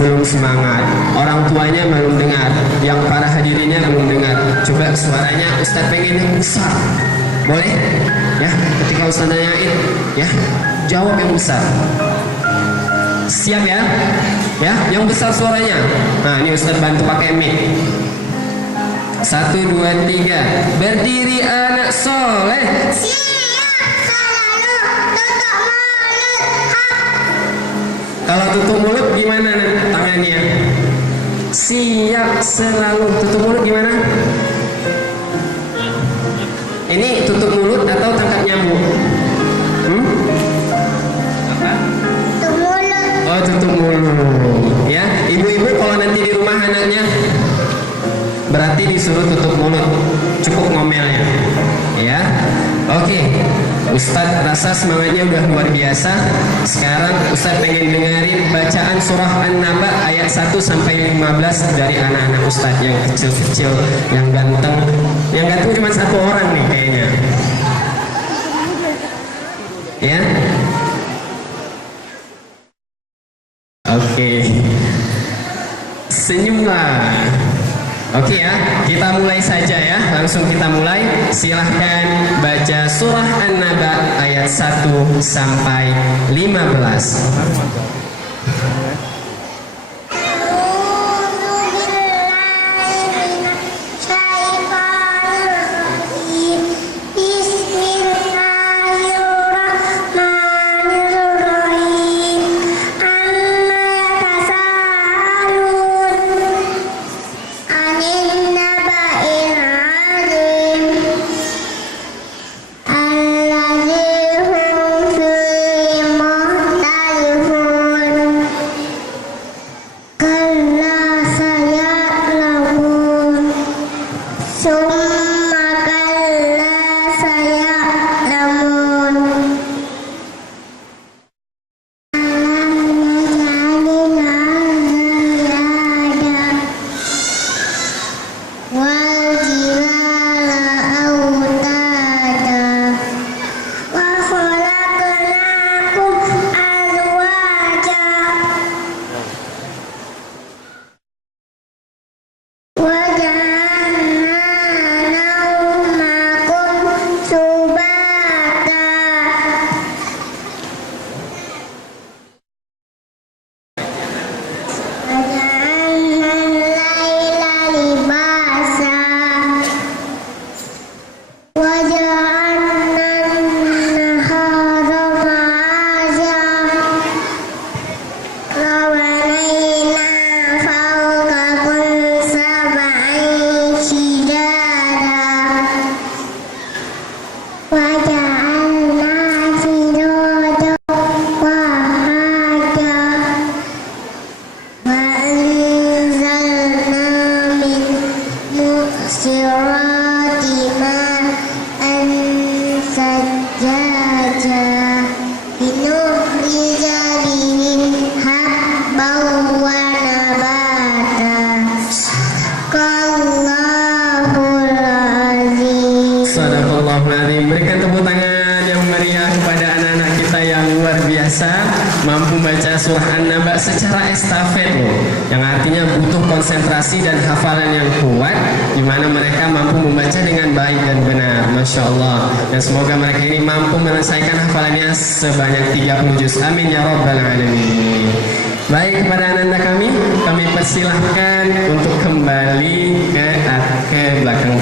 belum semangat, orang tuanya belum dengar, yang para hadirinnya belum dengar. Coba suaranya Ustadz pengen yang besar, boleh? Ya, ketika Ustadz nanyain, ya jawab yang besar. Siap ya? Ya, yang besar suaranya. Nah, ini Ustadz bantu pakai mic. 1, 2, 3. Berdiri anak soleh. Kalau tutup mulut gimana tangannya? Siap selalu. Tutup mulut gimana? Ini tutup mulut atau tangkap nyamuk? Tutup mulut. Oh, tutup mulut. Ya, ibu-ibu kalau nanti di rumah anaknya berarti disuruh tutup mulut. Cukup ngomelnya. Ya. Oke. Ustadz rasa semangatnya udah luar biasa. Sekarang Ustadz pengen dengerin bacaan surah An-Naba ayat 1 sampai 15 dari anak-anak Ustadz yang kecil-kecil, yang ganteng. Yang ganteng cuma satu orang nih kayaknya. Ya. Oke. Senyumlah. Oke ya, kita mulai saja ya. Langsung kita mulai. Silahkan baca surah An-Naba ayat 1 sampai 15. Berikan tepuk tangan yang meriah kepada anak-anak kita yang luar biasa, mampu baca surah An-Naba secara estafet loh, yang artinya butuh konsentrasi dan hafalan yang kuat, di mana mereka mampu membaca dengan baik dan benar. Masya Allah. Dan semoga mereka ini mampu menyelesaikan hafalannya sebanyak 30 juz. Amin ya rabbal alamin. Baik, kepada anak-anak kami persilahkan untuk kembali ke belakang